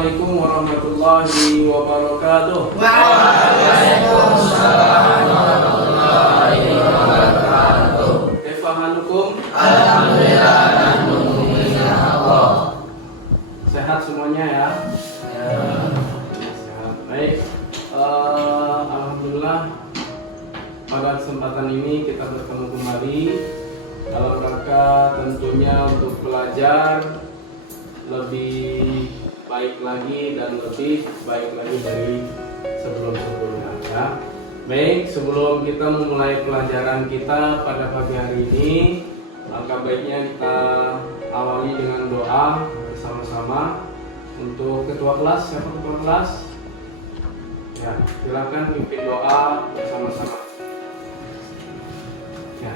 Assalamualaikum warahmatullahi wabarakatuh. Waalaikumsalam warahmatullahi wabarakatuh. Kaifa halukum? Alhamdulillah, alhamdulillah Allah. Sehat semuanya ya? Sehat. Baik. Alhamdulillah, pada kesempatan ini kita bertemu kembali dalam rangka tentunya untuk belajar lebih baik lagi dan lebih baik lagi dari sebelum-sebelumnya ya. Baik, sebelum kita memulai pelajaran kita pada pagi hari ini, maka baiknya kita awali dengan doa bersama-sama. Untuk ketua kelas, siapa ketua kelas? Ya, silakan pimpin doa bersama-sama. Ya.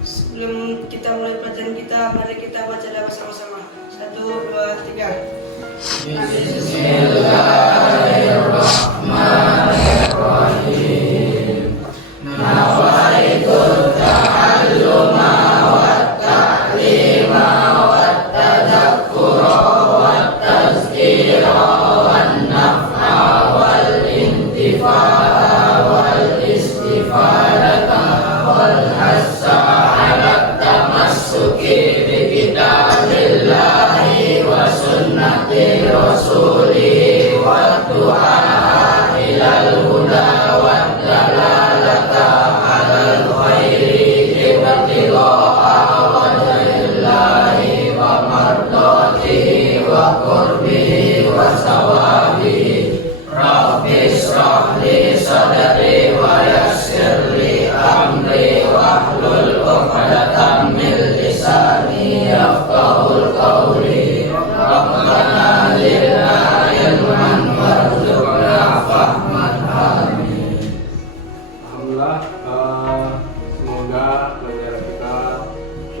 Sebelum kita mulai pelajaran kita, mari kita baca doa bersama-sama. 1, 2, 3. Bismillahirrahmanirrahim. Nawaitu ta'alluma wa ta'lima wa tadhakkura wa tazkira wa naf'a wal intifa'a wal istifadata wal hassa ala tamassuki bi kitabillahi wa sunnati rasuli wa du'a ilal huda wa dalalata alal khairi ibtila'a wajhillahi wa mardatihi wa qurbihi wa sawabihi. Rabbi shrah li sadri wa yassir li amri wahlul 'uqdatam min lisani yafqahul qawli. Rabbana zidna ilman warzuqna fahman. Amin. Alhamdulillah, semoga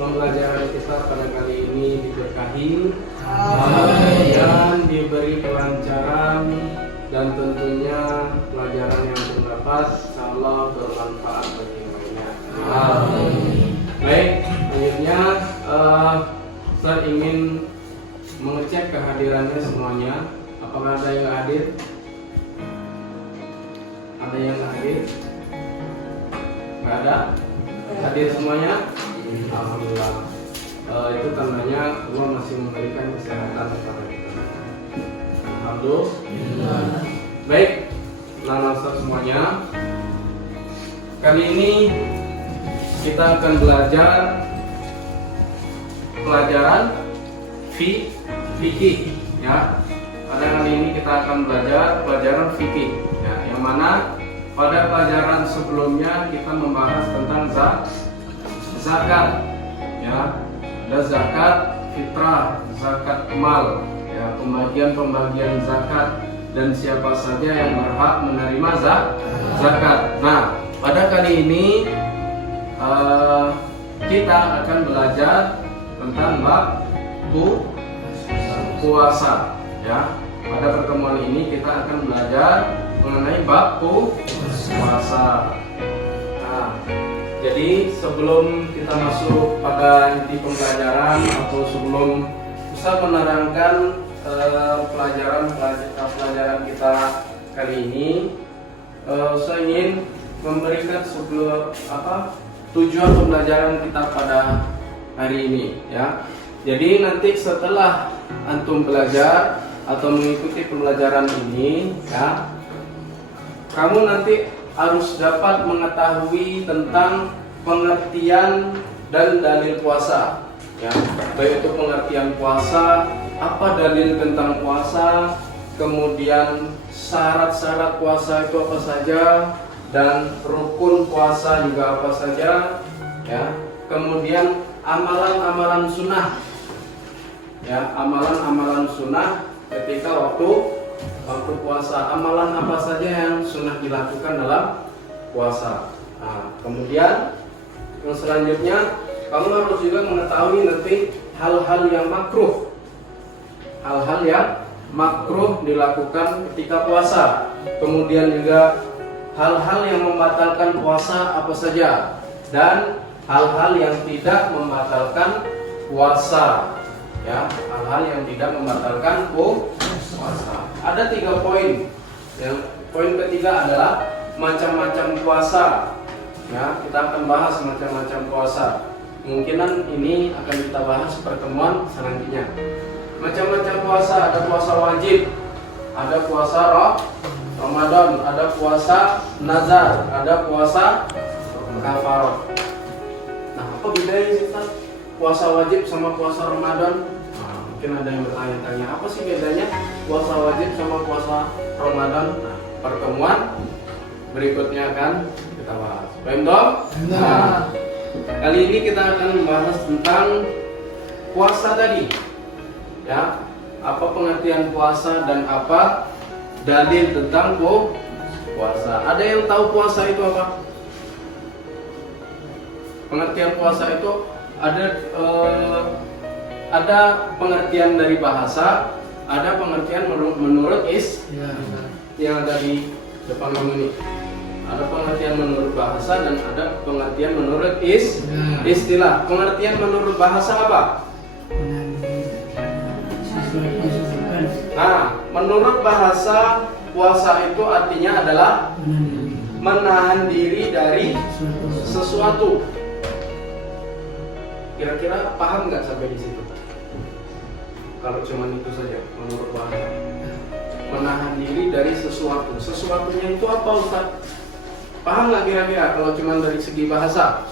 pembelajaran kita pada kali ini diberkahi dan diberi kelancaran, dan tentunya pelajaran yang terdapat insyaallah bermanfaat bagi yang lainnya. Amin. Baik, selanjutnya Ustaz ingin mengecek kehadirannya semuanya. Apakah ada yang hadir? Ada yang hadir? Nggak ada? Hadir semuanya? Alhamdulillah. Itu tandanya Allah masih memberikan kesehatan kepada kita. Alhamdulillah. Baik, nama Ustaz semuanya. Kali ini kita akan belajar pelajaran fikih ya. Pada kali ini kita akan belajar pelajaran fikih ya, yang mana pada pelajaran sebelumnya kita membahas tentang zakat ya. Ada zakat fitrah, zakat mal ya, pembagian zakat dan siapa saja yang berhak menerima zakat. Nah, pada kali ini kita akan belajar tentang bab puasa ya. Pada pertemuan ini kita akan belajar mengenai bab puasa. Nah, jadi sebelum kita masuk pada inti pembelajaran atau sebelum Ustaz menerangkan pelajaran kita kali ini, saya ingin memberikan tujuan pembelajaran kita pada hari ini ya. Jadi nanti setelah antum belajar atau mengikuti pembelajaran ini ya, kamu nanti harus dapat mengetahui tentang pengertian dan dalil puasa ya. Baik itu pengertian puasa, apa dalil tentang puasa, kemudian syarat-syarat puasa itu apa saja, dan rukun puasa juga apa saja ya. Kemudian amalan-amalan sunnah ya, amalan-amalan sunnah ketika waktu puasa, amalan apa saja yang sunnah dilakukan dalam puasa. Nah, kemudian yang selanjutnya kamu harus juga mengetahui nanti hal-hal yang makruh, hal-hal yang makruh dilakukan ketika puasa. Kemudian juga hal-hal yang membatalkan puasa apa saja, dan hal-hal yang tidak membatalkan puasa ya, hal-hal yang tidak membatalkan puasa. ada 3 poin. Yang poin ketiga adalah macam-macam puasa. Ya, kita akan bahas macam-macam puasa. Kemungkinan ini akan kita bahas pertemuan selanjutnya. Macam-macam puasa, ada puasa wajib, ada puasa Ramadan, ada puasa nazar, ada puasa kafarah. Nah, apa bedanya sih, Ustaz? Puasa wajib sama puasa Ramadan? Nah, mungkin ada yang bertanya-tanya, apa sih bedanya puasa wajib sama puasa Ramadan? Nah, pertemuan berikutnya akan kita bahas. Paham dong? Nah, kali ini kita akan membahas tentang puasa tadi. Ya, apa pengertian puasa dan apa dalil tentang puasa. Ada yang tahu puasa itu apa? Pengertian puasa itu ada pengertian dari bahasa, ada pengertian menurut yang ada di depan kamu ini. Ada pengertian menurut bahasa dan ada pengertian menurut istilah. Pengertian menurut bahasa apa? Nah, menurut bahasa, puasa itu artinya adalah menahan diri dari sesuatu. Kira-kira paham nggak sampai di situ? Kalau cuma itu saja menurut bahasa, menahan diri dari sesuatu. Sesuatunya itu apa, Ustaz? Paham nggak kira-kira kalau cuma dari segi bahasa?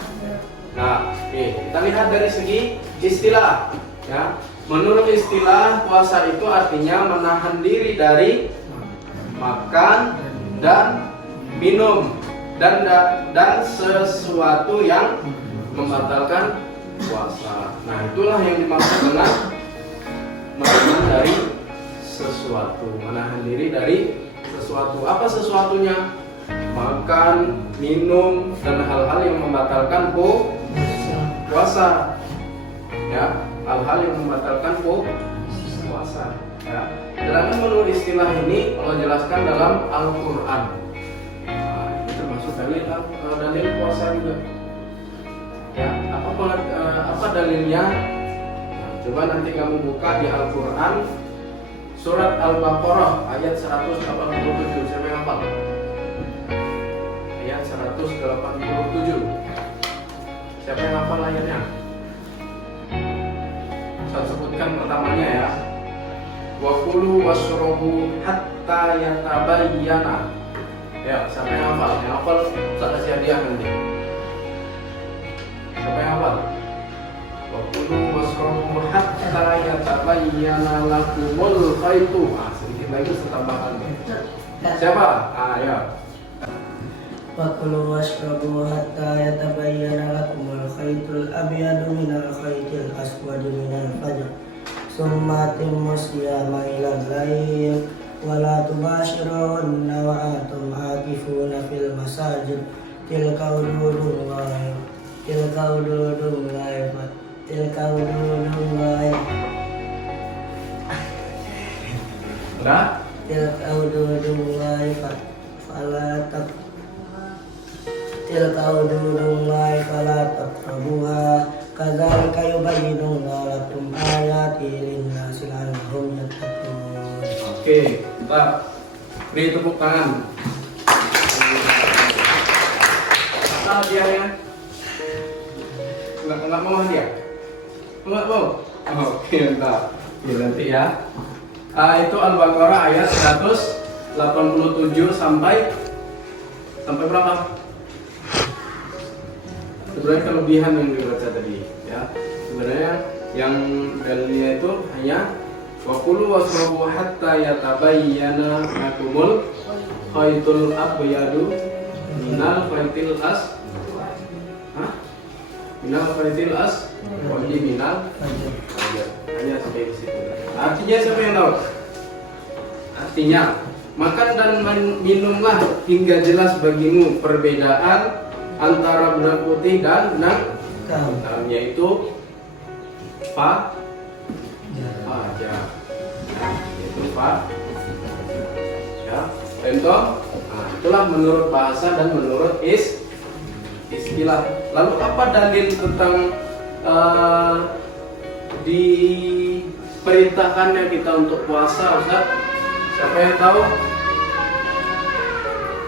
Nah, kita lihat dari segi istilah. Ya, menurut istilah, puasa itu artinya menahan diri dari makan dan minum dan sesuatu yang membatalkan puasa. Nah, itulah yang dimaksud dengan menahan dari sesuatu, menahan diri dari sesuatu. Apa sesuatunya? Makan, minum, dan hal-hal yang membatalkan puasa. Ya, hal-hal yang membatalkan puasa. Ya. Dalam menurut istilah ini Allah jelaskan dalam Al-Quran. Nah, ini termasuk dalil puasa juga. Ya, apa dalilnya? Nah, coba nanti kamu buka di Al-Quran surat Al-Baqarah ayat 187. Siapa yang hafal? Ayat 187. Siapa yang hafal ayatnya? Saya sebutkan pertamanya ya. Wa kulu washrabu hatta yatabayyana. Ya, siapa yang hafal? Yang hafal saya kasih hadiah nanti. Siapa yang hafal? Wa kulu washrabu hatta yatabayyana lakumul khaytu. Sedikit lagi setambahan. Siapa? Ya. Fakulu washrabu hatta yatabayyana lakumul khaytul abyadu minal khaytil aswadi minal fajr. Summa atimmu siyama ilal lail wa la tubashirunna wa antum aakifuna fil masajid. Tilka hududullahi fala taqrabuha kadzalika yubayyinullahu lakum ayatihi lin-nasi la'allahum yattaqun. Oke, bentar. Beri tepuk tangan. Apa hadiahnya? Enggak mau hadiah? Enggak mau? Oke, bentar. Ya, nanti ya. Itu Al-Baqarah ayat 187 sampai berapa? Sebenarnya kelebihan yang dibaca tadi ya. Sebenarnya yang dalilnya itu hanya wa kulu washrabu hatta yatabayyana lakumul khaytul abyadu minal khaytil wadi minal fajr. Hanya sampai di situ. Artinya siapa yang tahu? Artinya makan dan minumlah hingga jelas bagimu perbedaan antara benang putih dan benang hitam, yaitu fajar. Yaitu fajar. Ya, contoh. Nah, itulah menurut bahasa dan menurut istilah. Lalu apa dalil tentang diperintahkannya kita untuk puasa, Ustaz? Siapa yang tahu?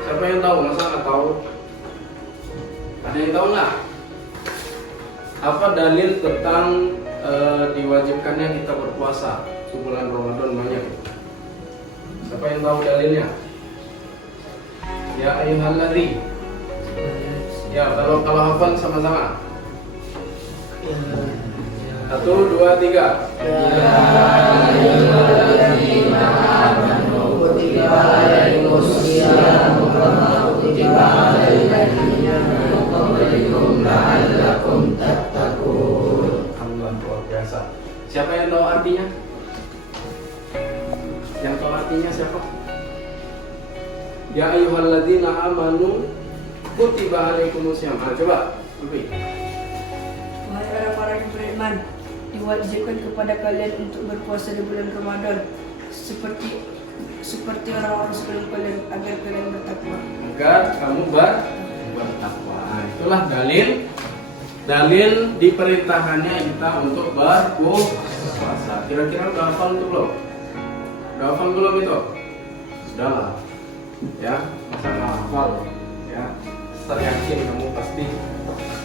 Siapa yang tahu? Masa nggak tahu? Ada yang tahu nggak? Apa dalil tentang diwajibkannya kita berpuasa sebulan Ramadan banyak? Siapa yang tahu dalilnya? Ya ayyuhalladzina. Ya, kalau hafal sama-sama. 1, 2, 3. Alhamdulillah, luar biasa. Siapa yang tahu artinya? Yang tahu artinya siapa? Ya ayyuhalladzina amanu kutiba alaikumusiyam. Coba, Upi. Wahai orang-orang yang beriman, diwajibkan kepada kalian untuk berpuasa di bulan Ramadan seperti orang-orang sebelum kalian agar kalian bertakwa. Agar kamu bertakwa. Itulah dalil diperintahkannya kita untuk berpuasa. Kira-kira udah hafal itu belum? Udah hafal belum itu? Sudah lah. Ya, masa nggak hafal? Ya, saya yakin kamu pasti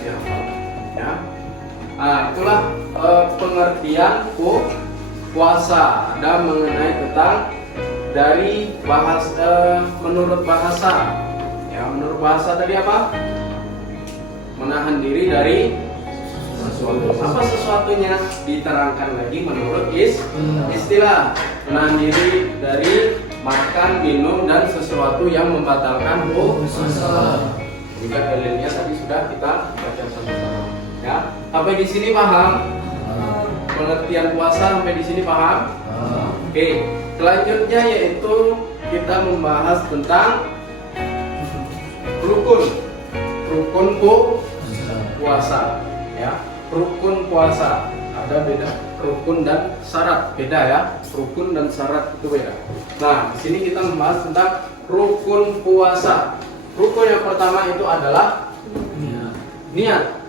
hafal. Ya. Nah, itulah pengertian puasa. Ada mengenai tentang dari menurut bahasa. Ya, menurut bahasa tadi apa? Menahan diri dari sesuatu. Apa sesuatunya? Diterangkan lagi menurut istilah. Menahan diri dari makan, minum, dan sesuatu yang membatalkan puasa. Jika dalilnya tadi sudah kita baca sama-sama. Ya, sampai di sini paham? Pengertian puasa sampai di sini paham? Oke, selanjutnya yaitu kita membahas tentang rukun puasa. Ya, rukun puasa ada beda. Rukun dan syarat beda ya. Rukun dan syarat itu beda. Nah, di sini kita membahas tentang rukun puasa. Rukun yang pertama itu adalah niat.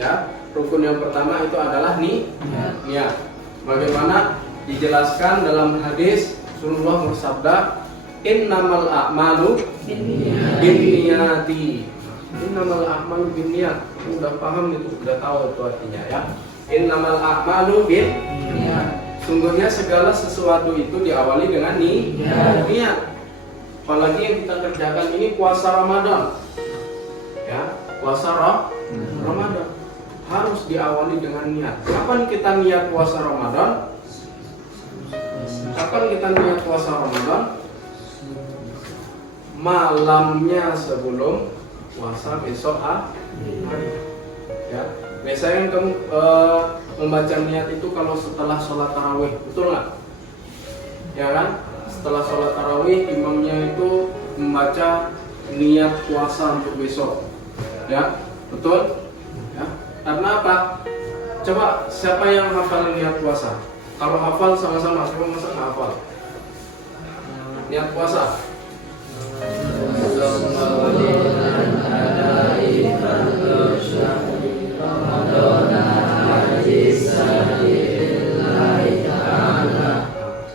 Ya, rukun yang pertama itu adalah niat. Bagaimana dijelaskan dalam hadis Rasulullah bersabda, "Innamal a'malu binniyati." Innamal a'malu binniyat. Udah paham itu, udah tahu itu artinya ya. Innamal a'malu binniyat. Sungguhnya segala sesuatu itu diawali dengan niat. Apalagi yang kita kerjakan ini puasa Ramadan. Ya, puasa Ramadan harus diawali dengan niat. Kapan kita niat puasa Ramadan? Kapan kita niat puasa Ramadan? Malamnya sebelum puasa besok hari. Ya, biasanya kamu membaca niat itu kalau setelah sholat tarawih, betul nggak? Ya kan? Setelah sholat tarawih, imamnya itu membaca niat puasa untuk besok. Ya, betul? Ya. Karena apa? Coba siapa yang hafal niat puasa? Kalau hafal sama-sama, siapa masa nggak hafal? Niat puasa.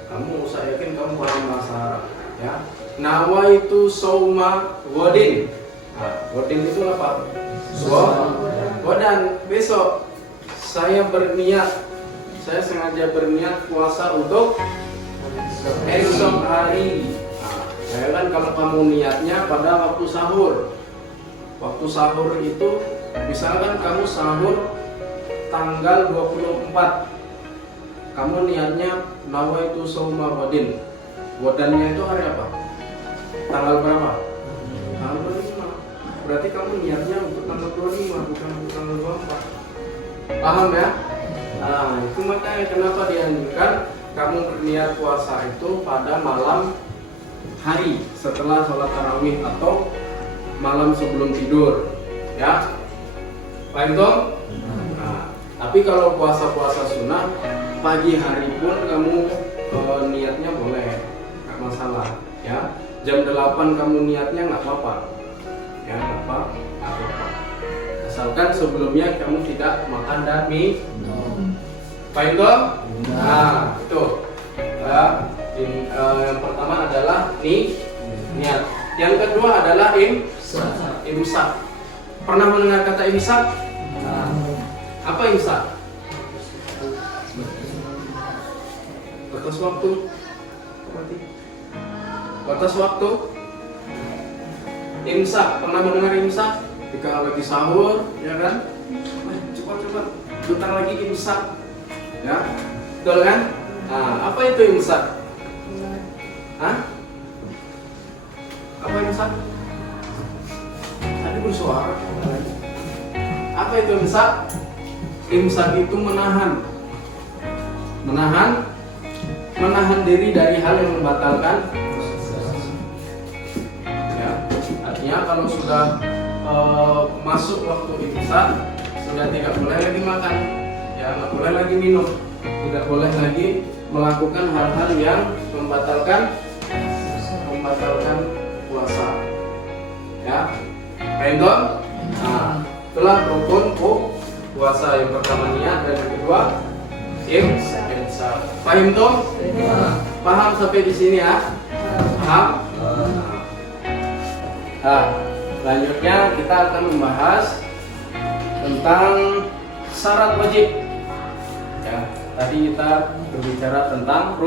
Kamu saya yakin kamu paham bahasa Arab, ya. Nawaitu sauma wadin. Nah, wadin itu apa? Wadan, besok saya sengaja berniat puasa untuk esok hari. Nah, saya kan kalau kamu niatnya pada waktu sahur. Waktu sahur itu misalkan kamu sahur tanggal 24. Kamu niatnya nawaitu sauma wadin. Wadannya itu hari apa? Tanggal berapa? Tanggal 25. Berarti kamu niatnya untuk tanggal 25 bukan untuk tanggal 24. Paham ya? Nah, itu makanya kenapa dianjurkan kamu berniat puasa itu pada malam hari setelah sholat tarawih atau malam sebelum tidur, ya. Paham toh? Nah, tapi kalau puasa-puasa sunnah pagi hari pun kamu niatnya boleh, nggak masalah, ya. Jam 8 kamu niatnya nggak apa-apa, ya, nggak apa-apa. Asalkan sebelumnya kamu tidak makan dan minum. Paham toh? Nah, itu. Ya. Yang pertama adalah niat. Yang kedua adalah imsak. Pernah mendengar kata imsak? Apa imsak? Batas waktu. Batas waktu. Imsak. Pernah mendengar imsak? Ketika lagi sahur, ya kan? Cepat-cepat. Bentar lagi imsak. Ya, betul kan? Nah, apa itu imsak? Hah? Apa imsak? Tadi bersuara. Apa itu imsak? Imsak itu menahan diri dari hal yang membatalkan. Ya, artinya kalau sudah masuk waktu imsak, sudah tidak boleh lagi makan, ya nggak boleh lagi minum, tidak boleh lagi melakukan hal-hal yang membatalkan puasa. Ya, paham? Nah, itulah rukun puasa. Yang pertama niat dan yang kedua imsak. Paham toh? Paham sampai di sini ya? Paham? Nah, selanjutnya kita akan membahas tentang syarat wajib. Ya, tadi kita berbicara tentang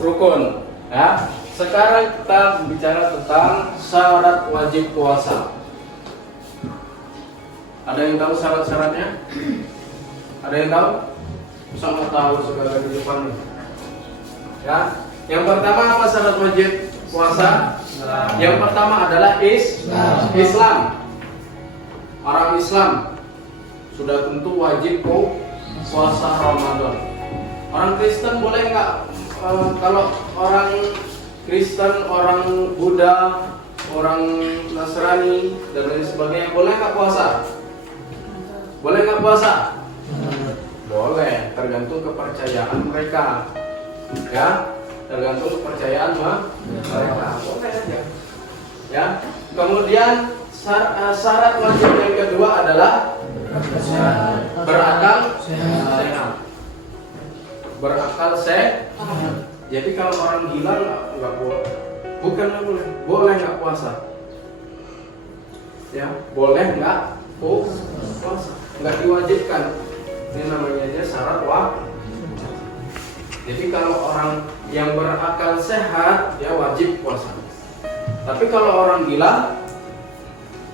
rukun. Ya, sekarang kita berbicara tentang syarat wajib puasa. Ada yang tahu syarat-syaratnya? Ada yang tahu? Sama tahu segala di depan ini. Ya, yang pertama apa syarat wajib puasa? Yang pertama adalah Islam. Orang Islam sudah tentu wajib puasa Ramadan. Orang Kristen boleh nggak? Kalau orang Kristen, orang Buddha, orang Nasrani dan lain sebagainya boleh nggak puasa? Boleh nggak puasa? Boleh, tergantung kepercayaan mereka. Ya, tergantung kepercayaan mereka. Boleh aja. Ya. Kemudian syarat wajib yang kedua adalah berakal sehat. Berakal sehat. Jadi kalau orang gila nggak boleh. Bukan nggak boleh, boleh nggak puasa. Ya, boleh nggak puasa. Nggak diwajibkan. Ini namanya aja syarat wajib. Jadi kalau orang yang berakal sehat, dia wajib puasa. Tapi kalau orang gila,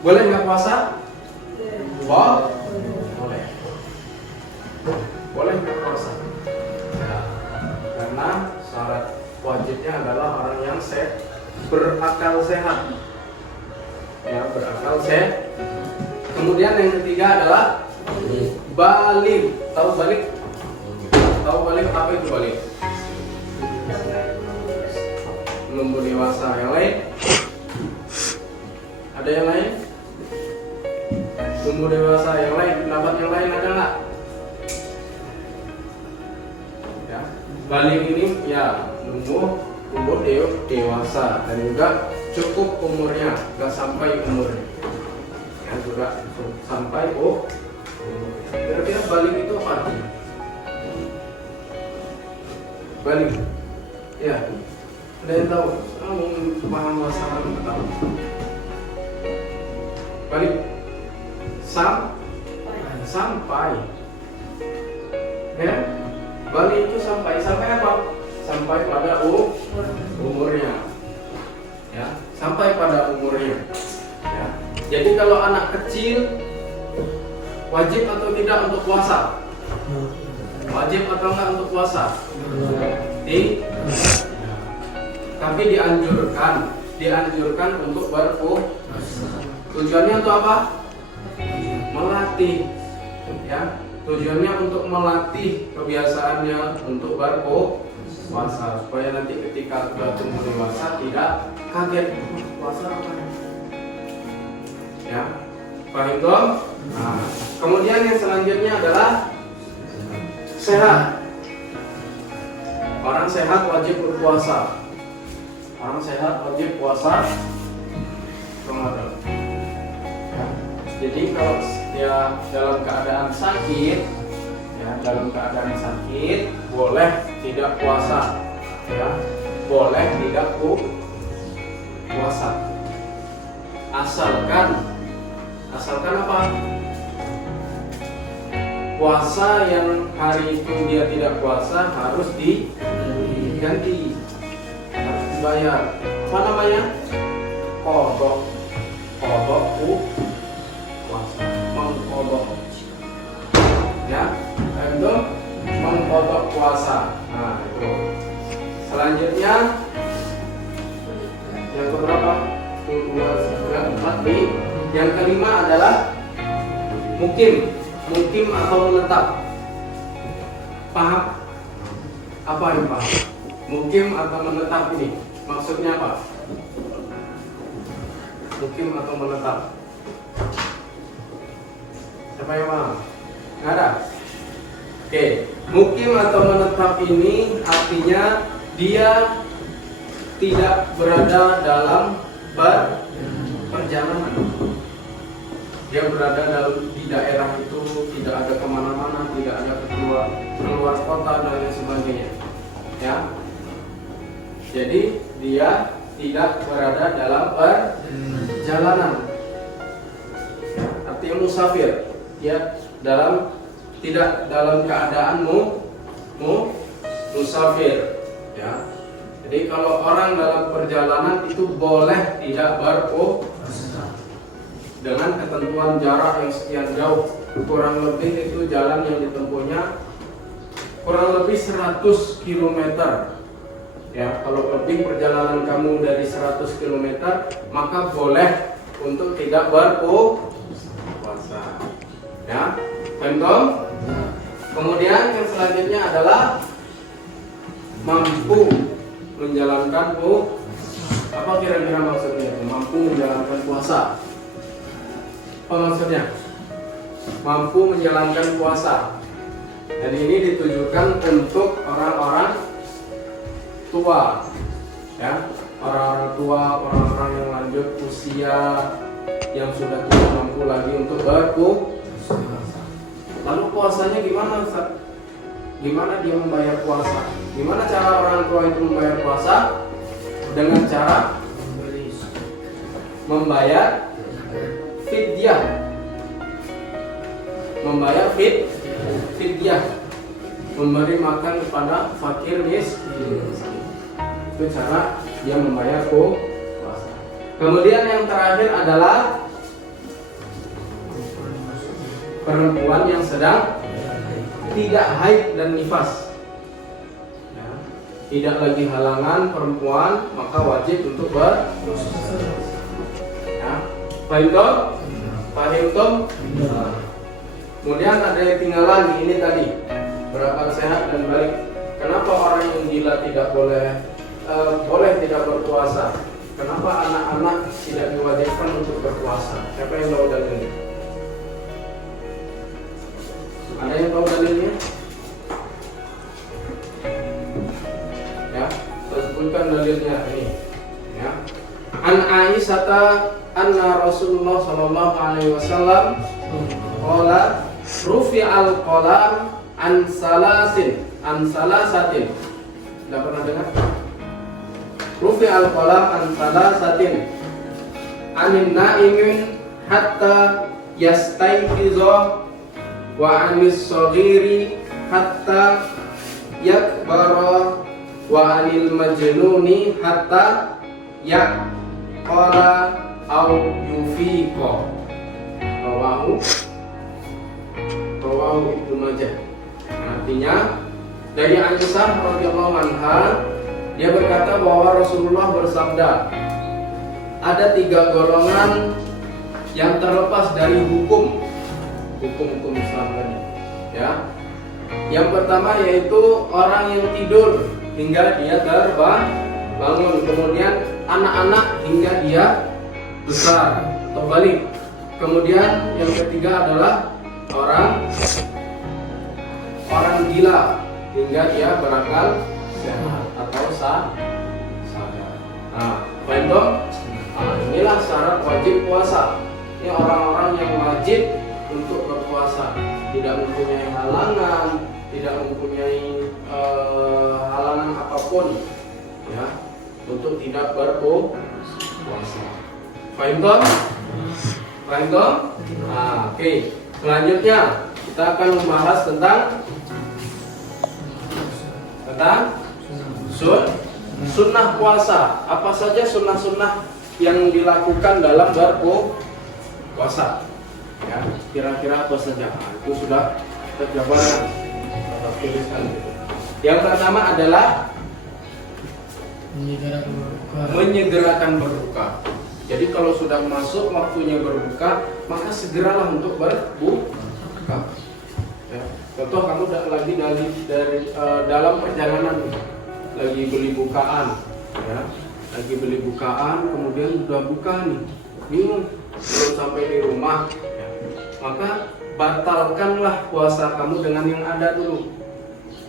boleh nggak puasa? Boleh. Boleh nggak puasa? Ya, karena syarat wajibnya adalah orang yang berakal sehat. Ya, berakal sehat. Kemudian yang ketiga adalah balik. Tahu balik? Tahu balik apa itu balik? Belum dewasa. Yang lain? Ada yang lain? Tumbuh dewasa. Yang lain? Pendapat yang lain ada nggak? Ya, balik ini ya tumbuh dewasa dan juga cukup umurnya, nggak sampai umurnya. Ya, juga sampai kira-kira balik itu apa artinya? Balik, ya, ada yang tahu? Kamu paham bahasa Arab nggak tahu? Balik, sampai, ya, balik itu sampai apa? Sampai pada umurnya, ya, sampai pada umurnya. Ya. Jadi kalau anak kecil wajib atau tidak untuk puasa? Wajib atau enggak untuk puasa? Tapi dianjurkan untuk berpuasa. Tujuannya untuk apa? Melatih, ya. Tujuannya untuk melatih kebiasaannya untuk berpuasa supaya nanti ketika sudah tumbuh dewasa tidak kaget puasa apa? Ya, paham toh? Nah, kemudian yang selanjutnya adalah sehat. Orang sehat wajib berpuasa. Orang sehat wajib puasa Ramadan. Ya. Jadi kalau dia dalam keadaan sakit, ya dalam keadaan sakit boleh tidak puasa. Ya, boleh tidak puasa. Asalkan apa? Puasa yang hari itu dia tidak puasa harus diganti, harus dibayar. Apa namanya? Qadha puasa, mengqadha. Ya, itu mengqadha puasa. Nah, itu. Selanjutnya yang keberapa? 2, 3, 4, yang kelima adalah mukim atau menetap. Paham? Apa yang paham? Mukim atau menetap ini maksudnya apa? Mukim atau menetap? Siapa yang paham? Nggak ada? Oke, mukim atau menetap ini artinya dia tidak berada dalam perjalanan. Dia berada di daerah itu, tidak ada kemana-mana, tidak ada keluar kota dan lain sebagainya. Ya, jadi dia tidak berada dalam perjalanan. Artinya musafir. Dia tidak dalam keadaan musafir. Ya. Jadi kalau orang dalam perjalanan itu boleh tidak berpuasa dengan ketentuan jarak yang sekian jauh. Kurang lebih itu jalan yang ditempuhnya kurang lebih 100 km. Ya, kalau lebih perjalanan kamu dari 100 km, maka boleh untuk tidak berpuasa. Ya, contoh. Kemudian yang selanjutnya adalah mampu menjalankan apa kira-kira maksudnya? Mampu menjalankan puasa. Apa maksudnya? Mampu menjalankan puasa. Dan ini ditujukan untuk orang-orang tua, ya, orang-orang tua, orang-orang yang lanjut usia, yang sudah tidak mampu lagi untuk berpuasa. Lalu puasanya gimana, Ustaz? Gimana dia membayar puasa? Gimana cara orang tua itu membayar puasa? Dengan cara membayar fidyah. Membayar fidyah. Memberi makan kepada fakir miskin. Itu cara dia membayar puasa. Kemudian yang terakhir adalah perempuan yang sedang tidak haid dan nifas, ya, tidak lagi halangan perempuan, maka wajib untuk berpuasa. Ya, paham tom? Kemudian ada yang tinggal lagi, ini tadi berakal sehat dan balik. Kenapa orang yang gila tidak boleh tidak berpuasa? Kenapa anak-anak tidak diwajibkan untuk berpuasa? Siapa yang tahu dalilnya? Ada yang tahu dalilnya? Ya, sebutkan dalilnya ini. Ya. An Aisyah anna Rasulullah sallallahu alaihi wasallam qala rufi'al qalam an salasatin. Sudah pernah dengar? Rufi'al qalam an salasatin. Anin na'imin hatta yastayqiza wa anis saghiri hatta yakbara wa anil majnuni hatta yaqala au yufiqa. Rawahu Ibnu Majah. Artinya dari Aisyah radhiyallahu anha, dia berkata bahwa Rasulullah bersabda, ada 3 golongan yang terlepas dari hukum Islam tadi. Ya. Yang pertama yaitu orang yang tidur hingga dia terbangun, kemudian anak-anak hingga dia besar atau balik. Kemudian yang ketiga adalah orang gila hingga dia berakal sehat atau sadar. Nah, inilah syarat wajib puasa. Ini orang-orang yang wajib untuk berpuasa, tidak mempunyai halangan, tidak mempunyai halangan apapun ya, untuk tidak berpuasa. Paham toh? Paham toh? Nah, oke. Selanjutnya kita akan membahas tentang sunnah puasa. Apa saja sunnah-sunnah yang dilakukan dalam berpuasa? Ya, kira-kira apa saja? Nah, itu sudah terjabarkan atau tuliskan. Yang pertama adalah menyegerakan berbuka. Jadi kalau sudah masuk waktunya berbuka, maka segeralah untuk berbuka. Ya. Contoh kamu lagi dalam perjalanan, lagi beli bukaan, ya, lagi beli bukaan, kemudian sudah buka nih, bingung, belum sampai di rumah, ya. Maka batalkanlah puasa kamu dengan yang ada dulu,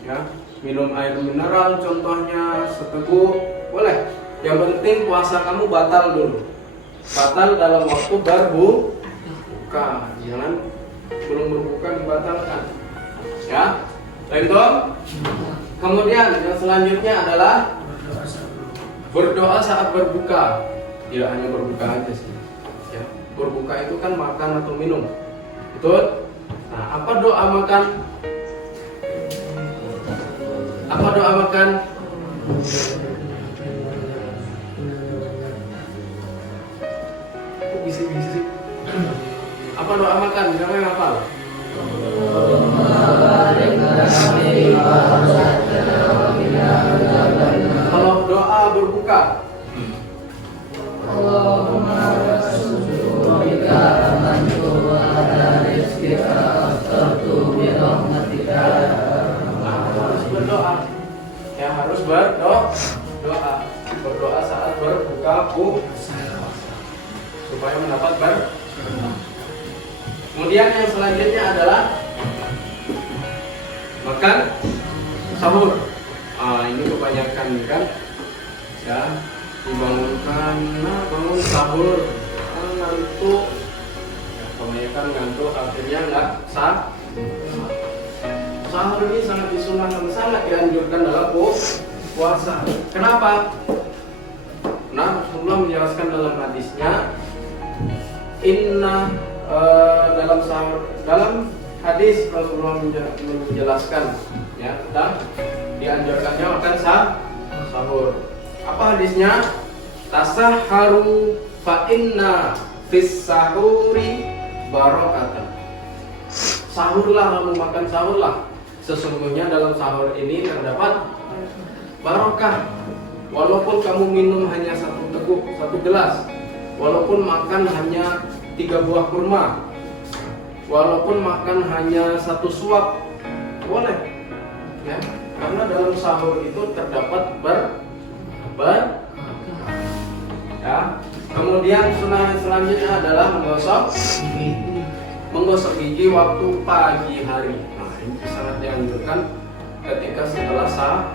ya. Minum air mineral contohnya seteguk boleh. Yang penting puasa kamu batal dulu. Batal dalam waktu berbuka. Jangan belum berbuka dibatalkan. Ya. Baik, kemudian yang selanjutnya adalah berdoa saat berbuka. Tidak hanya berbuka aja sih. Ya. Berbuka itu kan makan atau minum. Betul? Nah, apa doa makan? Apa doa makan? Bisik-bisik. Apa doa makan? Siapa yang hafal? Kalau doa berbuka, harus berdoa. Ya, harus berdoa saat berbuka supaya mendapat berkah. Kemudian yang selanjutnya adalah makan sahur. Ini kebanyakan kan, ya, dibangunkan, bangun sahur, ngantuk, ya, kebanyakan ngantuk akhirnya nggak sah. Sahur ini sangat disunahkan, sangat dianjurkan dalam puasa. Kenapa? Nah, Rasulullah menjelaskan dalam hadisnya, dalam hadis Rasulullah menjelaskan, ya, tentang dianjurkannya makan sahur. Apa hadisnya? Tasahharu fa inna fis sahuri barakatan. Sahurlah, kamu makan sahurlah. Sesungguhnya dalam sahur ini terdapat barokah. Walaupun kamu minum hanya satu teguk, satu gelas, walaupun makan hanya 3 buah kurma, walaupun makan hanya 1 suap, boleh, ya, karena dalam sahur itu terdapat ya. Kemudian sunnah selanjutnya adalah menggosok gigi waktu pagi hari. Nah, ini sangat dianjurkan ketika setelah sahur.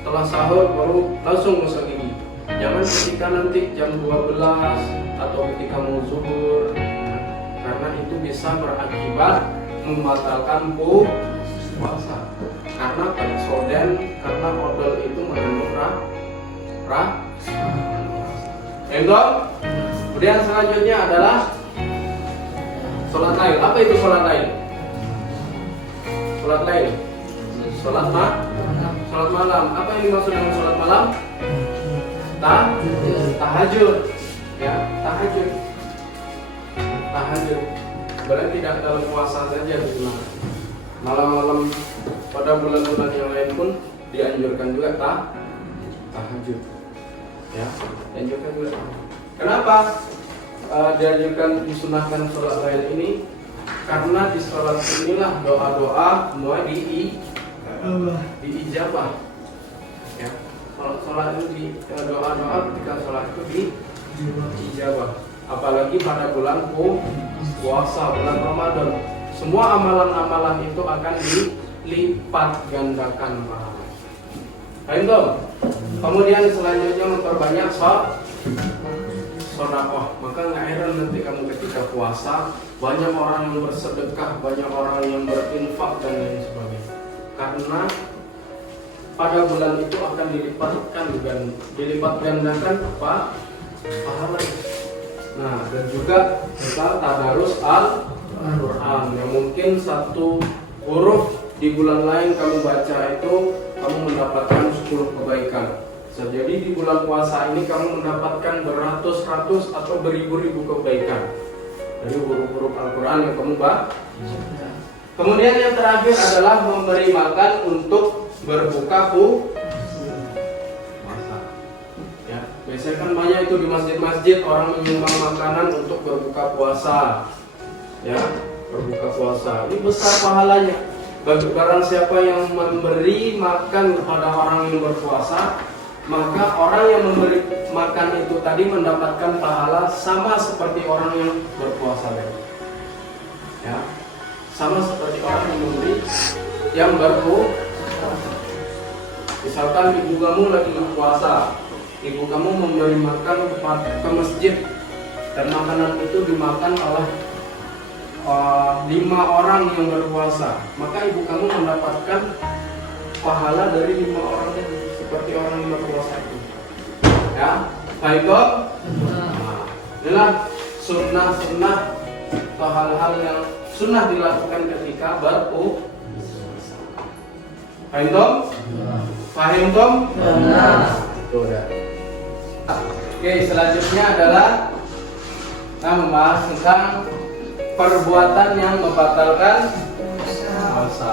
Setelah sahur baru langsung gosok gigi. Jangan ketika nanti jam 12 atau ketika mau zuhur, karena itu bisa berakibat membatalkan puasa. Karena soden, karena odol itu mengandung Kemudian selanjutnya adalah sholat lail. Apa itu sholat lail? Sholat lail, sholat malam. Apa yang dimaksud dengan sholat malam? Tahajud. Ya, tahajud. Berarti tidak dalam puasa saja digunakan. Malam-malam pada bulan-bulan yang lain pun dianjurkan juga tahajud. Ya, dianjurkan juga. Kenapa dianjurkan disunahkan sholat lail ini? Karena di sholat inilah doa-doa semua diijabah. Ya, sholat itu doa-doa ketika sholat itu diijabah. Apalagi pada bulan puasa, bulan Ramadan, semua amalan-amalan itu akan dilipat gandakan pahala. Paham toh? Kemudian selanjutnya memperbanyak sedekah. Maka nggak heran nanti kamu ketika puasa banyak orang yang bersedekah, banyak orang yang berinfak dan lain sebagainya. Karena pada bulan itu akan dilipat gandakan apa? Pahala. Nah, dan juga tentang tadarus Al-Quran yang mungkin satu huruf di bulan lain kamu baca itu kamu mendapatkan 10 kebaikan. Bisa jadi di bulan puasa ini kamu mendapatkan beratus-ratus atau beribu-ribu kebaikan dari huruf-huruf Al-Quran yang kamu baca. Kemudian yang terakhir adalah memberi makan untuk berbuka puasa. Ya, biasanya kan banyak itu di masjid-masjid orang menyumbang makanan untuk berbuka puasa. Ya, berbuka puasa. Ini besar pahalanya. Bagi barang siapa yang memberi makan kepada orang yang berpuasa, maka orang yang memberi makan itu tadi mendapatkan pahala sama seperti orang yang berpuasa. Ya, sama seperti orang yang memberi yang berpuasa. Misalkan ibu kamu lagi berpuasa, ibu kamu memberi makan ke masjid dan makanan itu dimakan oleh 5 orang yang berpuasa, maka ibu kamu mendapatkan pahala dari 5 orang itu seperti orang yang berpuasa itu. Ya, baik toh? Inilah sunnah-sunnah atau hal-hal yang sunnah dilakukan ketika berpuasa. Paham toh? Paham toh? Tuh ya. Oke, selanjutnya adalah membahas tentang perbuatan yang membatalkan puasa.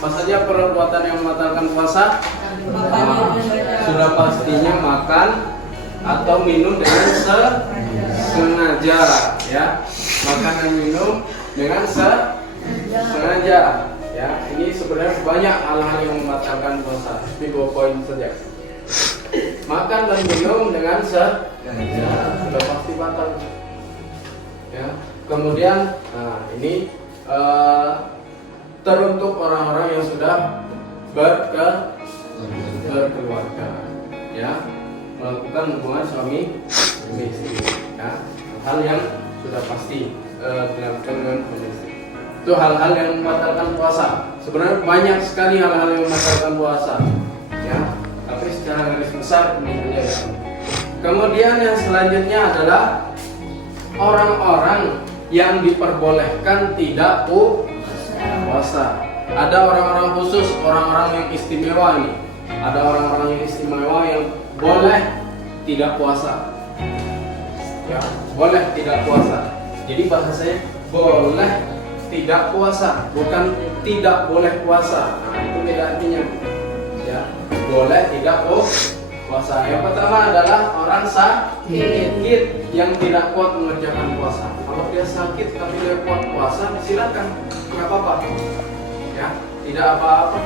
Apa saja perbuatan yang membatalkan puasa? Sudah pastinya makan atau minum dengan sengaja, ya. Makan dan minum dengan sengaja. Ya, ini sebenarnya banyak hal-hal yang membatalkan puasa. Ini 2 poin saja. Makan dan minum dengan sengaja sudah pasti batal. Ya. Kemudian, ini teruntuk orang-orang yang sudah berkeluarga, ya, melakukan hubungan suami istri, ya, hal yang sudah pasti dilakukan dengan istri. Itu hal-hal yang membatalkan puasa. Sebenarnya banyak sekali hal-hal yang membatalkan puasa, ya, tapi secara garis besar ini aja. Ya. Kemudian yang selanjutnya adalah orang-orang yang diperbolehkan tidak puasa. Ada orang-orang khusus, orang-orang yang istimewa ini. Ada orang-orang yang istimewa yang boleh tidak puasa. Ya, boleh tidak puasa. Jadi bahasanya boleh tidak puasa, bukan tidak boleh puasa. Nah, itu beda artinya. Ya, boleh tidak puasa. Yang pertama adalah orang sakit yang tidak kuat mengerjakan puasa. Kalau dia sakit tapi dia kuat puasa, silakan, nggak apa-apa. Ya, tidak apa-apa.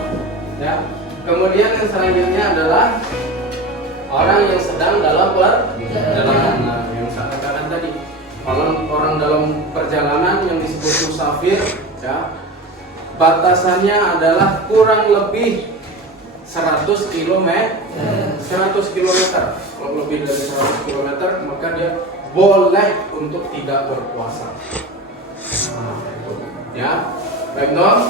Ya. Kemudian yang selanjutnya adalah orang yang sedang dalam perjalanan. Nah, yang saya katakan tadi, orang dalam perjalanan yang disebut musafir, ya, batasannya adalah kurang lebih 100 km. 100 km. Kalau lebih dari 100 km, maka dia boleh untuk tidak berpuasa. Nah, itu. Ya, baik dong.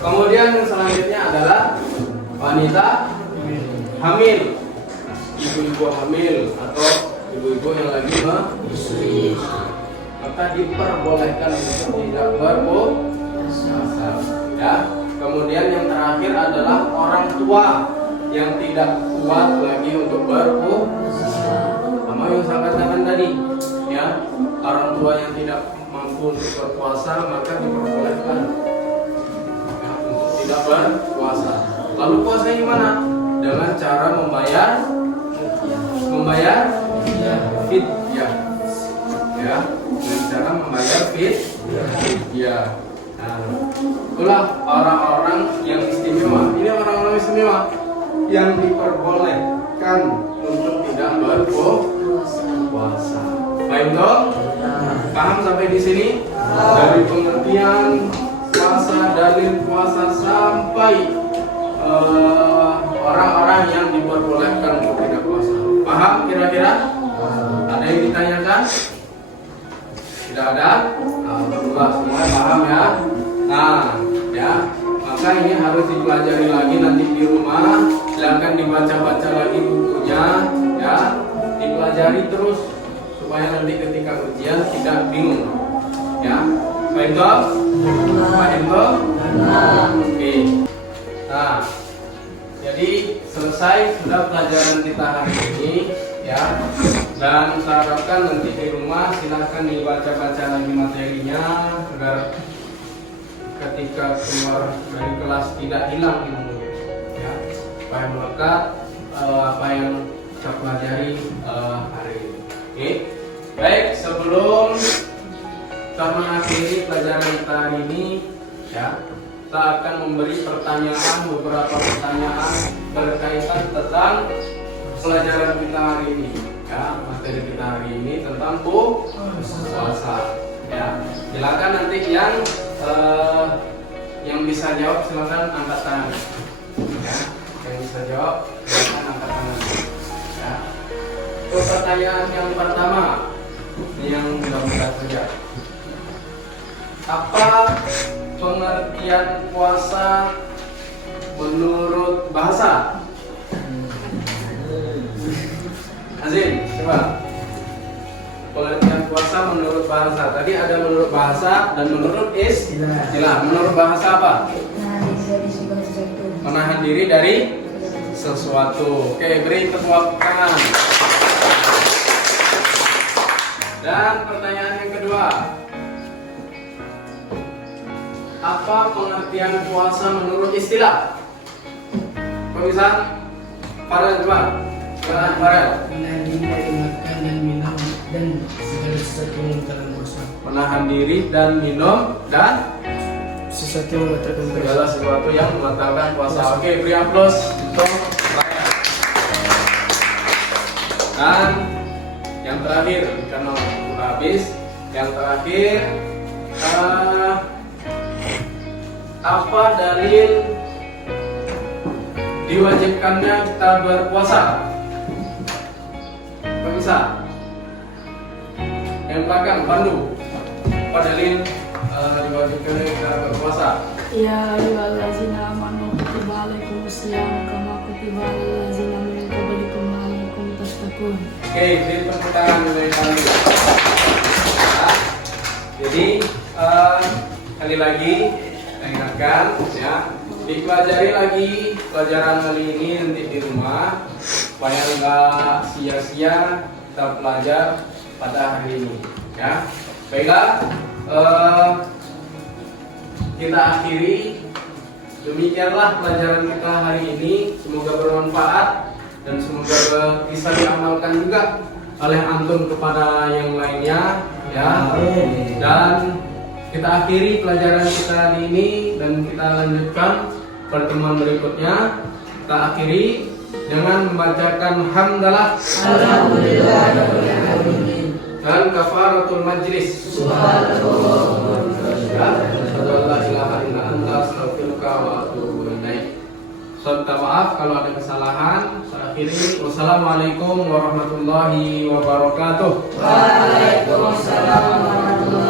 Kemudian yang selanjutnya adalah wanita hamil, ibu-ibu hamil atau ibu-ibu yang lagi menyusui, maka diperbolehkan untuk tidak berpuasa. Ya. Kemudian yang terakhir adalah orang tua yang tidak kuat lagi untuk berpuasa. Sama yang saya katakan tadi, ya, orang tua yang tidak mampu untuk berpuasa maka diperbolehkan, ya, untuk tidak berpuasa. Lalu puasa gimana? Dengan cara membayar fidyah, ya, dengan cara membayar fidyah. Nah, itulah orang-orang yang istimewa. Ini orang-orang istimewa yang diperbolehkan untuk tidak berpuasa. Baik dong? Paham sampai di sini? Dari pengertian puasa, dalil puasa sampai orang-orang yang diperbolehkan untuk tidak puasa. Paham kira-kira? Ada yang ditanyakan? Tidak ada? Alhamdulillah semua paham ya. Nah, ya, maka maka ini harus dipelajari lagi nanti di rumah. Silakan dibaca-baca lagi bukunya, ya, dipelajari terus supaya nanti ketika ujian tidak bingung, ya. Baik toh? Baik toh? Oke. Nah, jadi selesai sudah pelajaran kita hari ini, ya. Dan saya harapkan nanti di rumah silahkan dibaca-baca lagi materinya agar ketika keluar dari kelas tidak hilang ilmu, ya, supaya melekat apa yang kita pelajari hari ini. Oke, baik, sebelum kita mengakhiri pelajaran kita hari ini, ya, kita akan memberi beberapa pertanyaan berkaitan tentang pelajaran kita hari ini, ya, materi kita hari ini tentang puasa, ya. Silakan nanti yang bisa jawab silakan angkat tangan, ya. Yang bisa jawab silakan angkat tangan, ya. Untuk pertanyaan yang pertama, yang mudah-mudahan saja. Apa pengertian puasa menurut bahasa? Azim, coba. Pengertian puasa menurut bahasa. Tadi ada menurut bahasa dan menurut istilah. Menurut bahasa apa? Menahan diri dari sesuatu. Oke, beri tepuk tangan. Dan pertanyaan yang kedua. Apa pengertian puasa menurut istilah? Kok bisa? Farel, coba. Farel. Menahan diri dari makan dan minum dan segala sesuatu yang dalam puasa. Menahan diri dan minum dan Sesuatu yang membatalkan puasa. segala sesuatu yang membatalkan puasa. Oke, beri aplaus untuk Farel. Dan yang terakhir, karena sudah habis, yang terakhir, apa dalil diwajibkannya kita berpuasa? Kok bisa? Yang belakang, Pandu. Apa dalil diwajibkannya kita berpuasa? Ya ayyuhallazina amanu kutiba alaikumusiyam kama kutiba alal ladzina min qablikum la'allakum tattaqun. Oke, beri tepuk tangan dari Pandu. Ya. Jadi sekali lagi saya ingatkan, ya, dipelajari lagi pelajaran kali ini nanti di rumah supaya nggak sia-sia kita belajar pada hari ini, ya. Baiklah, kita akhiri. Demikianlah pelajaran kita hari ini. Semoga bermanfaat dan semoga bisa diamalkan juga oleh antum kepada yang lainnya, ya. Dan kita akhiri pelajaran kita hari ini dan kita lanjutkan pertemuan berikutnya. Kita akhiri dengan membacakan hamdalah dan kafaratul majlis. Minta maaf kalau ada kesalahan. Saya akhiri. Wassalamualaikum warahmatullahi wabarakatuh. Waalaikumsalam warahmatullahi wabarakatuh.